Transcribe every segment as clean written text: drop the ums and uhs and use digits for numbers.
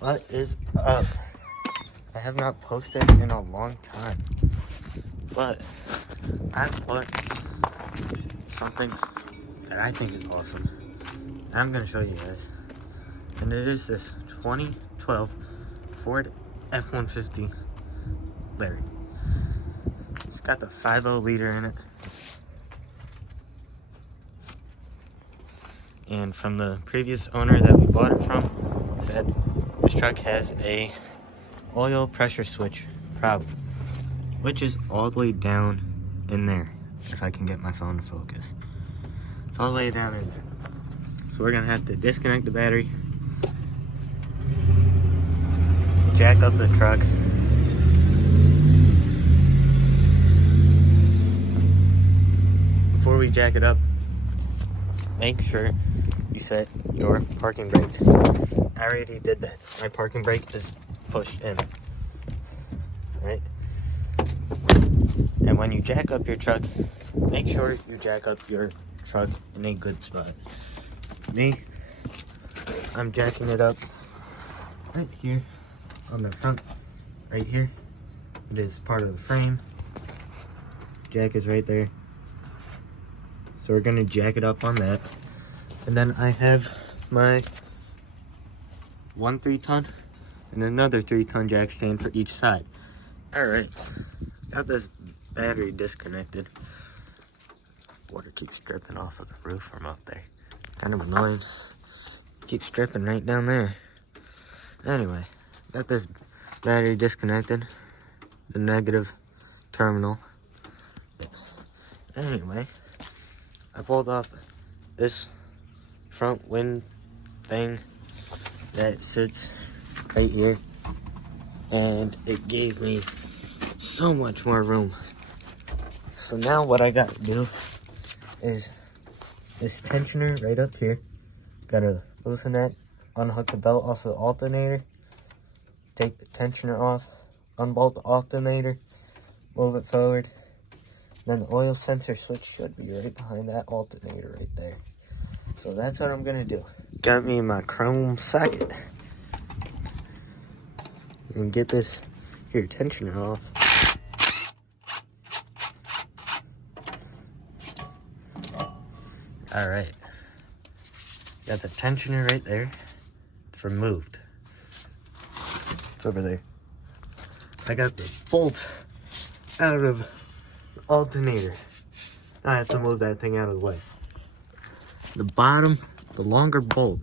What is up? I have not posted in a long time, but I bought something that I think is awesome. And I'm gonna show you guys. And it is this 2012 Ford F150 Larry. It's got the 5.0 liter in it. And from the previous owner that we bought it from, said this truck has a oil pressure switch problem, which is all the way down in there. If I can get my phone to focus, it's all the way down in there. So we're gonna have to disconnect the battery, jack up the truck, before we jack it up, make sure you set your parking brake. I already did that. My parking brake is pushed in, right? And when you jack up your truck, make sure you jack up your truck in a good spot. Me, I'm jacking it up right here on the front, right here. It is part of the frame. Jack is right there. So we're gonna jack it up on that. And then I have my 1 3-ton and another 3-ton jack stand for each side. All right, got this battery disconnected. Water keeps dripping off of the roof from up there. Kind of annoying. Keeps dripping right down there. Anyway, got this battery disconnected, the negative terminal. Anyway, I pulled off this front wind thing that sits right here, and it gave me so much more room. So now what I gotta do is this tensioner right up here, gotta loosen that, unhook the belt off the alternator, take the tensioner off, unbolt the alternator, move it forward. Then the oil sensor switch should be right behind that alternator right there. So that's what I'm gonna do. Got me my chrome socket. And get this here tensioner off. All right. Got the tensioner right there. It's removed. It's over there. I got the bolt out of the alternator. Now I have to move that thing out of the way. The bottom, the longer bolt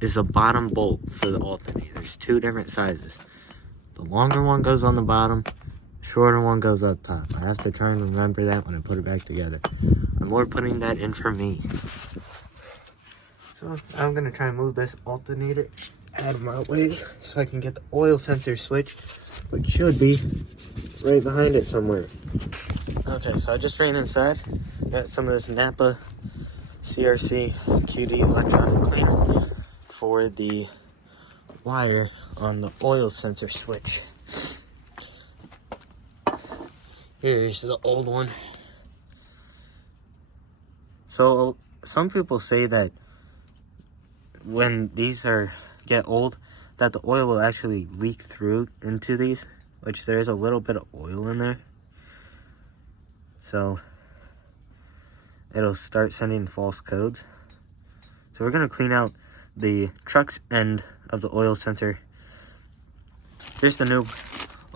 is the bottom bolt for the alternator. There's 2 different sizes. The longer one goes on the bottom, the shorter one goes up top. I have to try and remember that when I put it back together. I'm more putting that in for me. So I'm gonna try and move this alternator out of my way so I can get the oil sensor switch, which should be right behind it somewhere. Okay, so I just ran inside, got some of this Napa CRC QD electronic cleaner for the wire on the oil sensor switch. Here's the old one. So some people say that when these get old, that the oil will actually leak through into these, which there is a little bit of oil in there. So it'll start sending false codes. So we're gonna clean out the truck's end of the oil sensor. Here's the new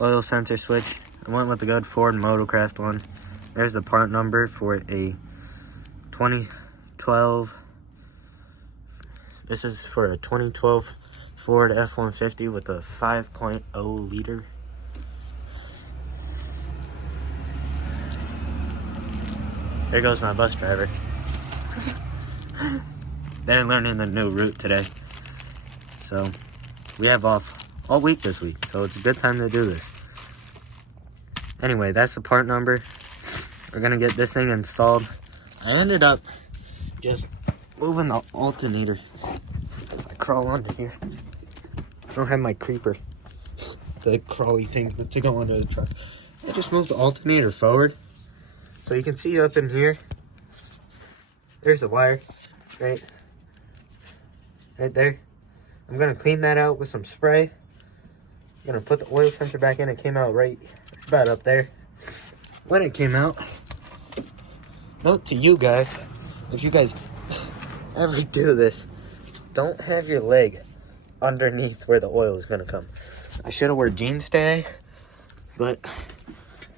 oil sensor switch. I went with the good Ford Motorcraft one. There's the part number for a 2012. This is for a 2012 Ford F150 with a 5.0 liter. There goes my bus driver. They're learning the new route today. So we have off all week this week, so it's a good time to do this. Anyway, that's the part number. We're gonna get this thing installed. I ended up just moving the alternator. I crawl under here. I don't have my creeper, the crawly thing to go under the truck. I just moved the alternator forward. So you can see up in here, there's a wire, right there. I'm gonna clean that out with some spray. I'm gonna put the oil sensor back in. It came out right about up there. When it came out, note to you guys, if you guys ever do this, don't have your leg underneath where the oil is gonna come. I should have worn jeans today, but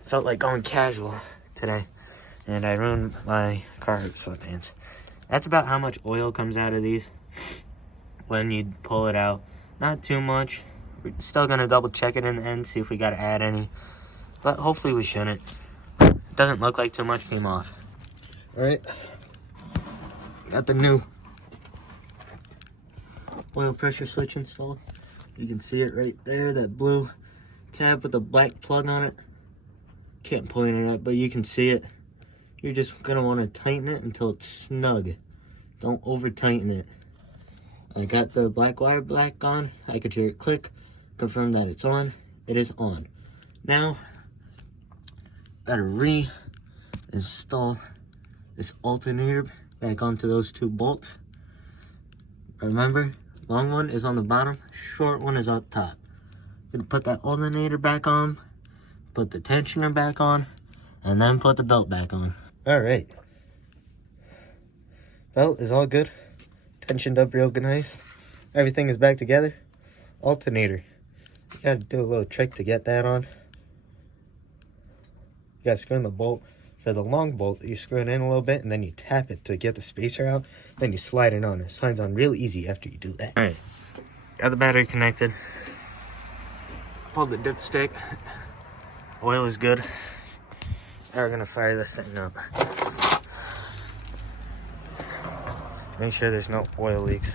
felt like going casual today, and I ruined my Carhartt sweatpants. That's about how much oil comes out of these when you pull it out. Not too much. We're still gonna double check it in the end, see if we gotta add any, but hopefully we shouldn't. Doesn't look like too much came off. All right, got the new oil pressure switch installed. You can see it right there, that blue tab with the black plug on it. Can't point it at, but you can see it. You're just gonna want to tighten it until it's snug. Don't over tighten it. I got the black wire back on. I could hear it click, confirm that it's on. It is on. Now, gotta reinstall this alternator back onto those two bolts. Remember, long one is on the bottom, short one is up top. Gonna put that alternator back on, put the tensioner back on, and then put the belt back on. All right. Belt is all good. Tensioned up real good, nice. Everything is back together. Alternator. You gotta do a little trick to get that on. You gotta screw in the bolt. For the long bolt, you screw it in a little bit, and then you tap it to get the spacer out. Then you slide it on. It slides on real easy after you do that. All right. Got the battery connected. Pulled the dipstick. Oil is good. Now we're gonna fire this thing up. Make sure there's no oil leaks.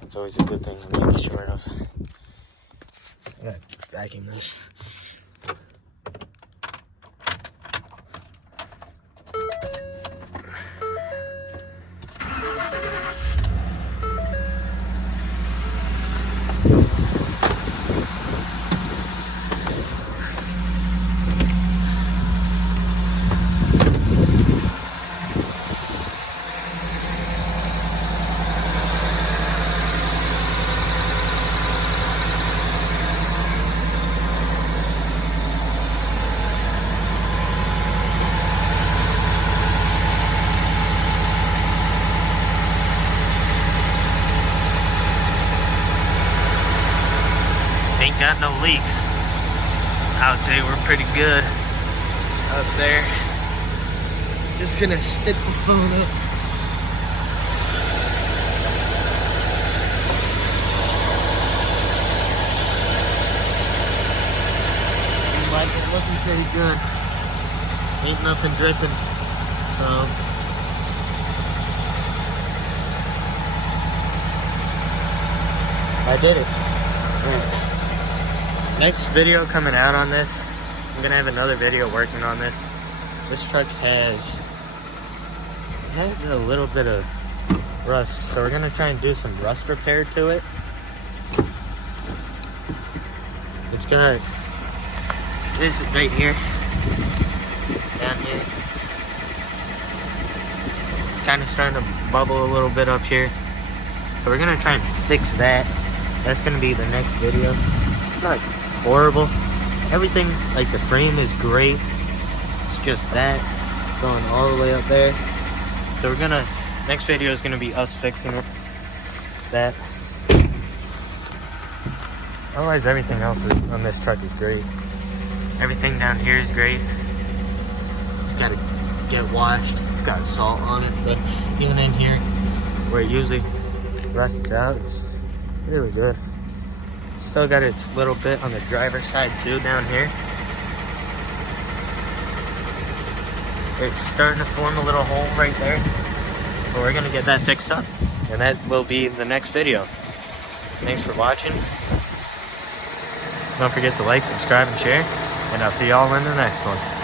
That's always a good thing to make sure of. I gotta vacuum this. Ain't got no leaks. I would say we're pretty good up there. Just gonna stick the phone up. Seems like it's looking pretty good. Ain't nothing dripping, so. I did it. All right. Next video coming out on this, I'm gonna have another video working on this. This truck has a little bit of rust, so we're gonna try and do some rust repair to it. It's got this right here, down here. It's kind of starting to bubble a little bit up here, so we're gonna try and fix that. That's gonna be the next video. It's not horrible. Everything, like the frame is great. It's just that going all the way up there. So we're gonna, next video is gonna be us fixing it. That. Otherwise, everything else on this truck is great. Everything down here is great. It's gotta get washed. It's got salt on it, but even in here, where it usually rusts out, it's really good. Still got its little bit on the driver's side too down here. It's starting to form a little hole right there. But we're gonna get that fixed up. And that will be the next video. Thanks for watching. Don't forget to like, subscribe, and share. And I'll see y'all in the next one.